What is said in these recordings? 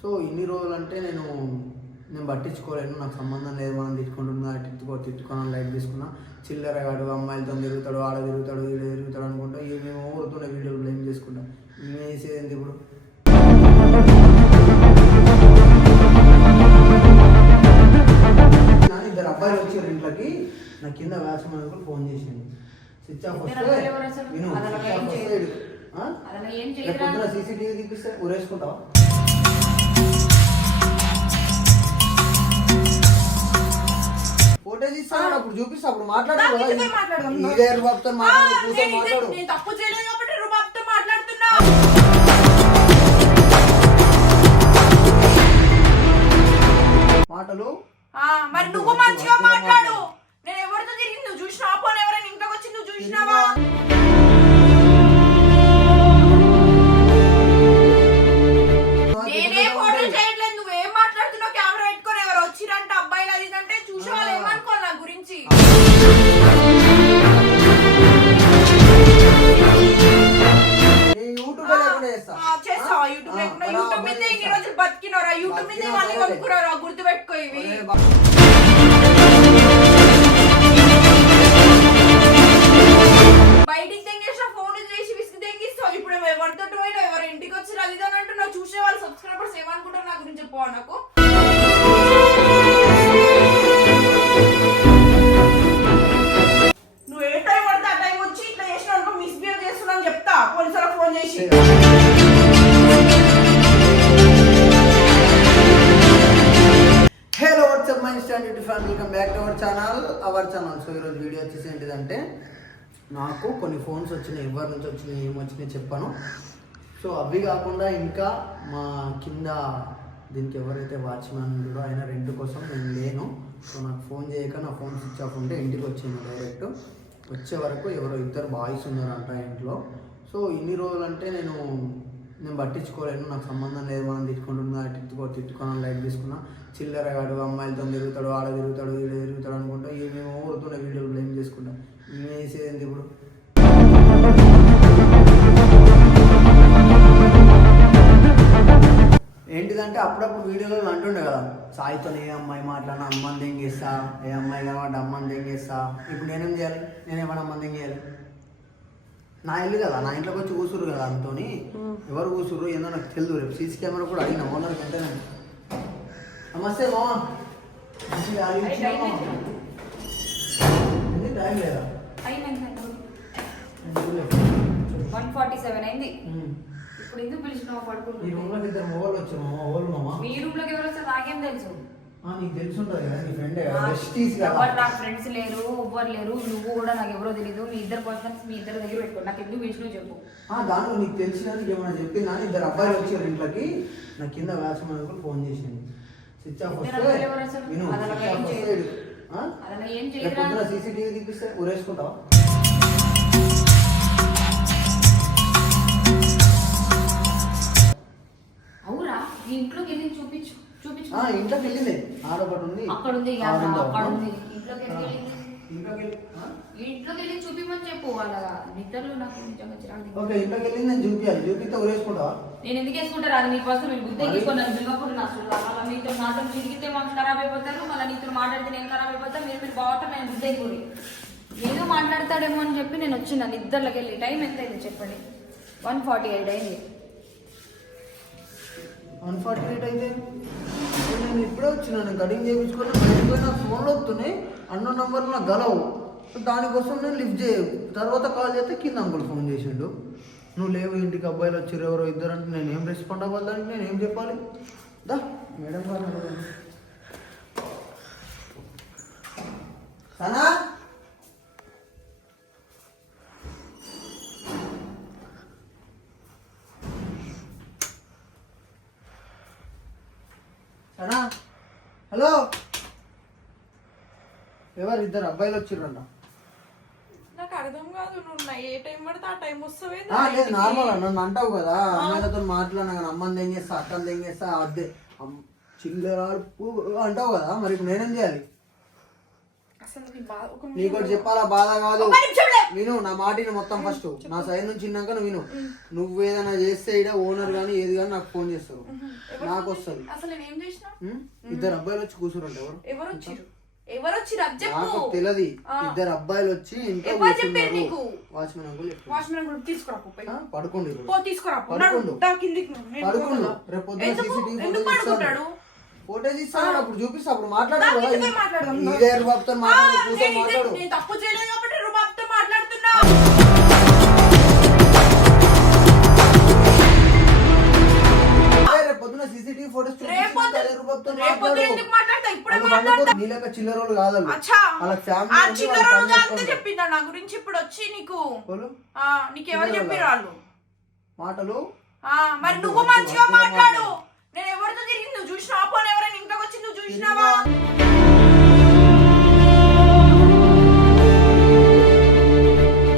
So ఇన్ని రోజులు అంటే నేను నేను పట్టించుకోలేను. నాకు సంబంధం లేదు. మనం తిట్టుకుంటున్నా తిట్టుకో తిట్టుకున్నాను లైట్ తీసుకున్నా. చిల్లర గాడు అమ్మాయిలతో తిరుగుతాడు ఆడ తిరుగుతాడు ఈడ తిరుగుతాడు అనుకుంటా. ఏమేమో ఊరుతున్న వీడియోలు బ్లేమ్ చేసుకుంటా. మేము వేసేది ఏంటి ఇప్పుడు? ఇద్దరు అబ్బాయిలు వచ్చారు ఇంట్లోకి. నా కింద వ్యాసమని ఫోన్ చేసింది స్విచ్ ఆఫ్ వస్తే స్విచ్ ఆఫ్ పొద్దున సీసీటీవీ తీపిస్తే ఊరేసుకుంటావా? ఫోటోస్ ఇస్తాను అప్పుడు చూపిస్తా అప్పుడు మాట్లాడదాం. ఇదే బాబుతో ఆ, మాట్లాడు మాట్లాడు. తప్పు చేయలేదు కాబట్టి రుబాబ్తో మాట్లాడుతున్నా. మాటలు? మరి నువ్వు మంచిగా మాట్లాడు. నేను ఎవరితో తిరిగి నువ్వు చూసినావా? పోనీ ఎవరైనా ఇంట్లోకి వచ్చి నువ్వు చూసినావా? సో ఈరోజు వీడియో వచ్చేసి ఏంటిదంటే నాకు కొన్ని ఫోన్స్ వచ్చినాయి ఎవరి నుంచి వచ్చినాయి ఏం వచ్చినాయి చెప్పాను. సో అవి కాకుండా ఇంకా మా కింద దీనికి ఎవరైతే వాచ్మెన్ ఉన్నాడో ఆయన రెంట్ కోసం నేను లేను. సో నాకు ఫోన్ చేయక నా ఫోన్ స్విచ్ ఆఫ్ ఉంటే ఇంటికి వచ్చింది డైరెక్ట్. వచ్చే వరకు ఎవరో ఇద్దరు బాయ్స్ ఉన్నారంట ఇంట్లో. సో ఇన్ని రోజులు అంటే నేను నేను పట్టించుకోలేను నాకు సంబంధం లేదు మనం తిట్టుకుంటున్నా తిట్టుకో తిట్టుకున్నాను లైట్ తీసుకున్నా. చిల్లర వాడు అమ్మాయిలతో తిరుగుతాడు ఆడ తిరుగుతాడు ఈడ తిరుగుతాడు అనుకుంటా ఏమేమో ఊరుతున్న వీడియోలు బ్లేమ్ చేసుకుంటా. మేము వేసేది ఏంటి ఇప్పుడు? ఏంటిదంటే అప్పుడప్పుడు వీడియోలో అంటుండే కదా సాయితో ఏ అమ్మాయి మాట్లాడినా అమ్మని దెంగేస్తా ఏ అమ్మాయి కాబట్టి అమ్మని దెంగేస్తా ఇప్పుడు నేనేం చేయాలి? నేనేమన్నా అమ్మని దెంగేయాలి నా ఇల్లు కదా నా ఇంట్లోకి వచ్చి కూసురు కదా అంతోని. ఎవరు కూసురు ఏందో నాకు తెలియదు రేపు సీసీ కెమెరా కూడా అడిగిన ఓనర్ వెంటనే నమస్తే మామ. టైం లేదా? వన్ ఫార్టీ సెవెన్ అయింది. ఇప్పుడు ఎందుకు పిలిచినావు ఈ పడుకుంటు రూమ్లోకి ఇద్దరు మొగోళ్ళు వచ్చారు మామ. మీ రూమ్లోకి ఎవరు వస్తారు నాకేం తెలుసు. నీకు తెలిసి ఉంటుంది కదా నీ ఫ్రెండే కదా. బెస్టీస్ కదా ఎవరు నా ఫ్రెండ్స్ లేరు ఎవ్వరు లేరు నువ్వు కూడా నాకు ఎవరో తెలియదు మీ ఇద్దరు పర్సన్స్ మీ ఇద్దరు దగ్గర పెట్టుకో. నాకు ఎందుకు పిలిచినావు చెప్పు? దాంట్లో నీకు తెలిసినందుకు ఏమైనా చెప్పిందా ఇద్దరు అబ్బాయిలు వచ్చారు ఇంట్లోకి నా కింద వ్యాసమని ఫోన్ చేసింది. స్విచ్ ఆఫ్ వస్తే అబ్బాయిలు ఎవరు అసలు? ఆ, ఇంట్లోకి వెళ్ళింది ఉంది. అక్కడ ఉంది? అక్కడ ఉంది ఇంట్లోకి ఆ, ఎందుకు వెళ్ళింది. ఇంట్లోకి వెళ్ళి ఆ? ఈ ఇంట్లోకి వెళ్ళి చూపిమని చెప్పు వాళ్ళ నిద్రలో నాకు నిజంగా చిరాకు దిగు. ఓకే ఇంట్లోకి వెళ్ళి నేను చూపించాలి చూపిస్తే ఊరేసుకుంటావా? నేను ఎందుకు వేసుకుంటారు అది నీ పర్సన్ మీరు? గుర్తు తీసుకొని నన్ను పిలవకుండా నా అసలు మళ్ళీ మీతో నాతో తిరిగితే మాకు ఖరాబ్ అయిపోతారు. మళ్ళీ నీతో మాట్లాడితే నేను ఖరాబ్ మీరు మీరు బాగుంటారు నేను అయిపోయి ఏదో మాట్లాడతాడేమో అని చెప్పి నేను వచ్చిన నిద్రలోకి వెళ్ళి. టైం ఎంత అయింది చెప్పండి? వన్ ఫార్టీ ఎయిట్ అయింది. వన్ ఫార్టీ ఎయిట్ అయితే నేను ఇప్పుడే వచ్చినాను కటింగ్ చేయించుకొని నా ఫోన్లో వస్తున్నాయి అన్న నంబర్లు నాకు గలవు. దానికోసం నేను లిఫ్ట్ చేయవు తర్వాత కాల్ చేస్తే కింద అంకుల్ ఫోన్ చేసిండు. నువ్వు లేవు ఇంటికి అబ్బాయిలు వచ్చారు ఎవరో ఇద్దరు అంటే నేను ఏం రెస్పాండ్ అవ్వాలి దానికి? నేను ఏం చెప్పాలి? దా. మేడం గారు. సనా! హలో? ఎవరు ఇద్దరు అబ్బాయిలు వచ్చిర్రంట నాకు అర్థం కాదు నువ్వు ఏ టైం పడితే ఆ టైం వస్తావే లేదు నార్మల్ నన్ను అంటావు కదా అమ్మాయిలతో మాట్లాడినా కానీ అమ్మని ఏం చేస్తా అక్కని ఏం చేస్తా అదే చిల్లరాడు అంటావు కదా మరి ఇప్పుడు నేనేం చేయాలి? నీకు చెప్పాలా? బాధ కాదు. విను నా మాటిని మొత్తం ఫస్ట్ నా సైడ్ నుంచి విన్నాక నువ్వు విను. నువ్వు ఏదైనా చేస్తే ఇడ ఓనర్ కానీ ఏది కానీ నాకు ఫోన్ చేస్తారు. నాకు వస్తుంది? ఇద్దరు అబ్బాయిలు వచ్చి కూర్చుంటారు ఎవరు? ఎవరు నాకు తెలియదు ఇద్దరు అబ్బాయిలు వచ్చి ఇంట్లో కూర్చున్నారు? Watchman uncle. వాచ్మెన్ తీసుకురా పడుకోండి. పో తీసుకురా. రేపు పొద్దున్న? సీసీటీవీ ఫోటోస్ ఇస్తాను అప్పుడు చూపిస్తా అప్పుడు మాట్లాడదాం. ఇదే మాట్లాడు కూర్చొని మాట్లాడు నేను తప్పు చేయలేదు కాబట్టి రుబాబ్తో మాట్లాడుతున్నా. పొద్దున్న సీసీటీవీ ఫోటోస్ రేపు చూపిస్తా అదే రూపంతో రేపు మాట్లాడు. ఎందుకు మాట్లాడతా ఇప్పుడే వాళ్ళు మాట్లాడతా పండుకోరు. నీలెక్క చిల్లర వాళ్ళు కాదు ఫ్యామిలీ. చెప్పిందా? నా గురించి ఇప్పుడు వచ్చి నీకు? నీకెవరు. చెప్పిరు వాళ్ళు. మాటలు? మరి నువ్వు మంచిగా మాట్లాడు. నేను ఎవరితో తిరిగి నువ్వు చూసినావా? పోనీ ఎవరైనా ఇంట్లోకి వచ్చి నువ్వు చూసినావా?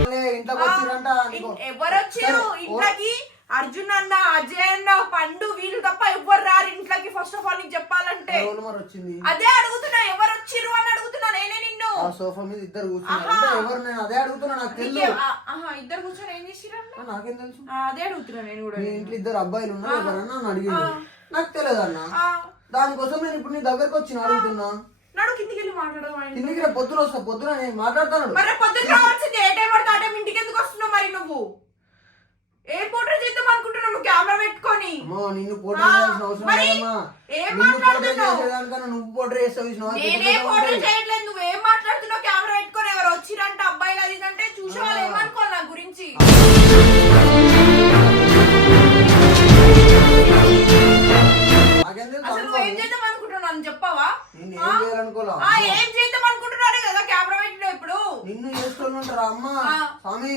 వాళ్ళే ఇంట్లోకి వచ్చిరంట నీకు. ఎవరు వచ్చిరు సరే, ఇంట్లోకి అర్జున్ అన్న అజయ్ అన్న పండు వీళ్ళు తప్ప ఎవరు రారు ఇంట్లోకి ఫస్ట్ ఆఫ్ ఆల్ నీకు చెప్పాలంటే. ఎవరు మరి వచ్చింది. అదే అడుగుతున్నా ఎవరు వచ్చిర్రు అని అడుగుతున్నా నేనే నిన్ను. ఆ సోఫా మీద ఇద్దరు కూర్చున్నారు. అంటే ఎవరు నేను అదే అడుగుతున్నా నాకు ఆ, ఆహా ఇద్దరు కూర్చొని ఏం చేసిరన్న ఆ, నాకేం తెలుసు? అదే అడుగుతున్నా నేను కూడా మీ ఇంట్లో ఇద్దరు అబ్బాయిలు ఉన్నారు ఎవరన్నా నాకు తెలియదు అన్న. దానికోసం నేను ఇప్పుడు నీ దగ్గరకు వచ్చి అడుగుతున్నా. నడు కిందికి వెళ్ళి మాట్లాడదాం ఆయన. కిందికి రేపు పొద్దున వస్తా పొద్దున నేను మాట్లాడతాను. మరి రావాల్సింది ఏ టైం పడితే ఆ టైం ఇంటికి ఎందుకు వస్తున్నావు మరి నువ్వు? ఏ చేద్దాం అనుకుంటున్నావు నువ్వు? కెమెరా పెట్టుకొని. అమ్మో నిన్ను పోటీ ఆ, చేయాల్సిన అవసరం మరి లేదమ్మా ఏం నిన్ను మాట్లాడుతున్నావు? చేసేదానికన్నా నువ్వు పోటీ చేస్తావు? నేనే చేయట్లేదు నువ్వు ఏం మాట్లాడుతున్నావు? కెమెరా పెట్టుకొని ఎవరు వచ్చిరంటే అబ్బాయిలు అది అంటే చూసే వాళ్ళు ఏమనుకోవాలి నా గురించి అసలు నువ్వు ఏం చేద్దాం అనుకుంటున్నాను చెప్పావా? ఆ? ఏం చేయాలనుకోలా? ఆ, ఏం చేద్దాం అనుకుంటున్నాను కదా కెమెరా పెట్టినావు ఇప్పుడు. నిన్ను చేసుకోవాలంటారా అమ్మ? ఆ. స్వామి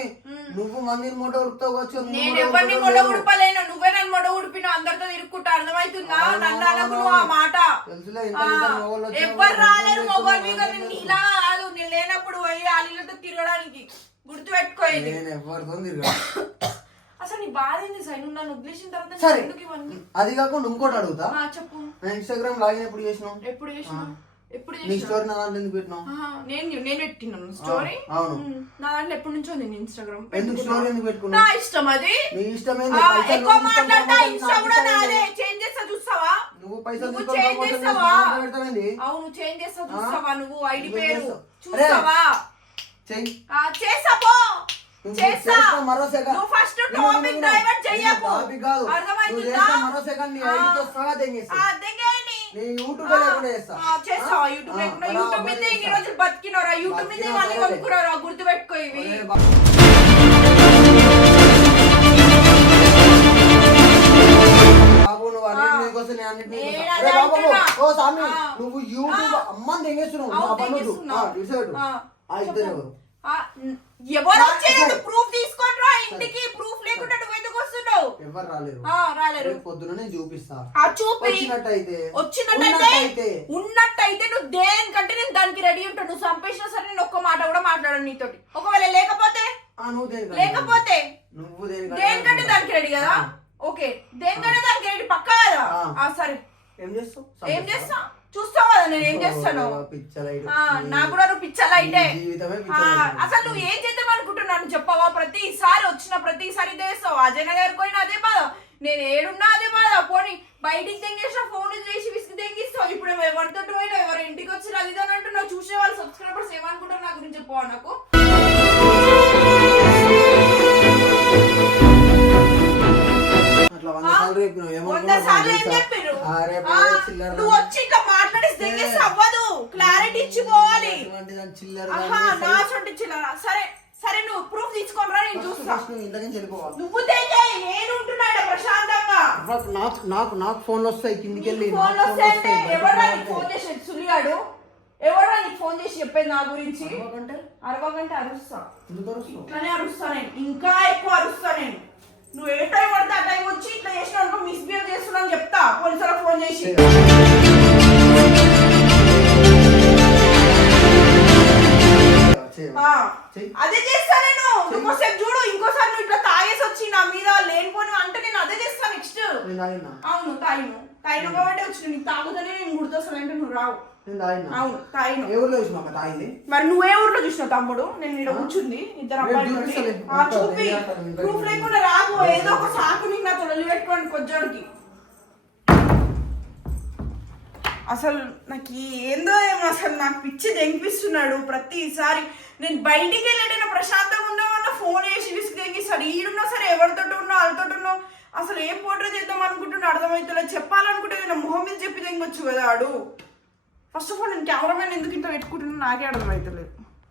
నువ్వు మందిని మూట ఉడుకుతావు నేను ఎవరిని మొడ. ఉడపలేను. నువ్వే నన్ను మొడ ఉడిపిన అందరితో తిరుక్కుంటా. అర్థమవుతుందా? అవును, నన్ను అనకు అవును. నువ్వు ఆ మాట. తెలుసులే ఇంత ఆ, ఇంత మొగోళ్ళు వచ్చినా ఎవ్వరు కూడా రాలేరు మీద. నేను నాకేం ఇలా కాదు. నేను లేనప్పుడు పోయి ఆలీలతో తిరగడానికి గుర్తు నేను ఎవరితో తిరగా అసలు నీ బాధ ఏంది సైన్ నన్ను వదిలేసిన తర్వాత సరే. ఎందుకు ఇవన్నీ? అది కాకుండా ఇంకోటి అడుగుతా. ఆ, చెప్పు. నేను ఇన్స్టాగ్రామ్ లాగిన్ ఎప్పుడు చేసినావు? ఎప్పుడు చేసినా? ఎప్పుడు నీ చేసినా? స్టోరీ నా దాంట్లో ఎందుకు పెట్టినావు? ఆహా, నేను నేను పెట్టినాను స్టోరీ అవును. నా దాంట్లో ఎప్పటి నుంచో ఉంది ఇన్స్టాగ్రామ్ ఎందుకు స్టోరీ ఎందుకు నా పెట్టుకున్నావు ఇష్టం అది. నీ ఆ, పైసలు ఎక్కువ నువ్వు ఇష్టం మాట్లాడతా ఇన్స్టా నాకు కూడా ఇష్టం నాదే? చేంజ్ చేస్తా చూస్తావా? నువ్వు పైసలు నువ్వు చేంజ్ చేస్తావా? అవును చేంజ్ చేస్తా? చూస్తావా నువ్వు? ఐడి నువ్వు పేరు చేస్తావు. చూస్తావా? చెయ్యి ఆ, చేస్తా పో. మరో సెకండ్. నువ్వు ఫస్ట్ టాపిక్ డైవర్ట్. చెయ్యకు అర్థమైందా మరో సెకండ్ నీ ఆ. ఐడితో సహా తెంగేస్తా. ఆ, దిగేయండి. నీ యూట్యూబ్ లేకుండా చేస్తా. యూట్యూబ్ ఆ, లేకుండా బరాబర్ యూట్యూబ్ మీద ఇన్ని చేస్తా. రోజులు బతికినోరా? యూట్యూబ్ మీద బతికినా మళ్ళీ సరే. కొనుక్కున్నారా? గుర్తు పెట్టుకో ఇవి. ఒరే బా- బాబు నువ్వు యూట్యూబ్ అమ్మని తెంగేస్తున్నావు ఆ ఇద్దరు. ఎవరు? ప్రూఫ్ తీసుకొని రా. ఇంటికి ప్రూఫ్ లేకుండా నువ్వు ఎందుకు వస్తున్నావు? ఎవరు రాలేరు. ఆ, రాలేరు. పొద్దున నేను చూపిస్తా. ఆ చూపి. వచ్చినట్టయితే వచ్చినట్టయితే ఉన్నట్టయితే. నువ్వు దేనికంటే నేను దానికి రెడీ ఉంటాను నువ్వు చంపేసినా సరే నేను ఒక్క మాట కూడా మాట్లాడను నీతోటి. ఒకవేళ లేకపోతే లేకపోతే నువ్వు దేనికంటే దానికి రెడీ కదా? ఓకే. దేనికంటే దానికి రెడీ పక్కా కదా? సరే. ఏం చేస్తావు? ఏం చేస్తా చూస్తావు? కదా నేను ఏం చేస్తాను? నాకు కూడా నువ్వు పిచ్చలైట్ అసలు నువ్వు ఏం చేద్దాం అనుకుంటున్నాను చెప్పవా? ప్రతిసారి వచ్చిన ప్రతిసారి చేస్తావు. అజయ్ నగర్ పోయినా అదే బాధ. నేను ఏడున్నా అదే బాధ. పోనీ బయటికి తెంగేసిన ఫోన్ చేసి విసిగి తెంగిస్తావు. ఇప్పుడు ఎవరితో పోయినా ఎవరు ఇంటికి వచ్చి అది అని అంటున్నావు. చూసే వాళ్ళు సబ్స్క్రైబర్స్ ఏమనుకుంటారు నా గురించి చెప్పవా నాకు? నువ్వు వచ్చి ఇట్లా తెంగేసి అవ్వదు. క్లారిటీ ఇచ్చి పోవాలి అటువంటి దాని చిల్లర ఆహా దాన్ని నా చిల్లర. సరే సరే నువ్వు ప్రూఫ్ తీసుకొని రా నేను చూస్తా. నువ్వు తెంగే నేను ఉంటున్నాడు ప్రశాంతంగా. నాకు నాకు నాకు ఫోన్లు వస్తాయి కిందికి వెళ్ళి. ఫోన్ వస్తాయి, ఎవరా ఫోన్. చేసేది? సులిగాడు ఎవరా నీకు ఫోన్ చేసి చెప్పేది నా గురించి? అరవగంట అరుస్తా? ఇట్లానే అరుస్తా నేను. ఇంకా ఎక్కువ అరుస్తా నేను. నువ్వు ఏ టైం పడితే ఆ టైం వచ్చి ఇట్లా చేసిన అనుకో మిస్బిహేవ్ చేస్తున్నా అని చెప్తా. పోలీసులకు ఫోన్ చేసి. అదే చేస్తా నేను. ఇంకోసేపు చూడు ఇంకోసారి నువ్వు ఇట్లా తాగేసి వచ్చి నా మీద లేనిపోను అంటే నేను అదే చేస్తా నెక్స్ట్? అవును తాగిను. తాగిన కాబట్టి వచ్చిన నీకు తాగుతానే నేను గుర్తొస్తానంటే నువ్వు రావు. అవును తాగిన. ఏ ఊర్లో చూసినా మరి నువ్వే ఊర్లో చూసినావు తమ్ముడు? నేను ఇక్కడ కూర్చుంది ఇద్దరు అబ్బాయిలు చూపి. చేస్తాను? ప్రూఫ్ లేకుండా రాకు. ఏదో ఒక సాకు నీకు నా తొలలి పెట్టుకోండి కొంచెంకి అసలు నాకు ఏందో ఏమో అసలు నాకు పిచ్చి తెంపిస్తున్నాడు. ప్రతిసారి నేను బయటికి వెళ్ళాడైనా ప్రశాంతంగా ఉండమన్నా ఫోన్ వేసి విసిగి తెంగిస్తాడు. ఈడున్నా సరే ఎవరితో ఉన్నా వాళ్ళతో ఉన్నా అసలు ఏం పోట్రేట్ చేద్దాం అనుకుంటున్నా అర్థమవుతుందో చెప్పాలనుకుంటే నేను మొహం మీద చెప్పి తెంగొచ్చు కదా ఆడు. ఫస్ట్ ఆఫ్ ఆల్ నేను కెమెరామెన్ ఎందుకు ఇంత పెట్టుకుంటున్నా? నాకే అర్థమవుతలేదు.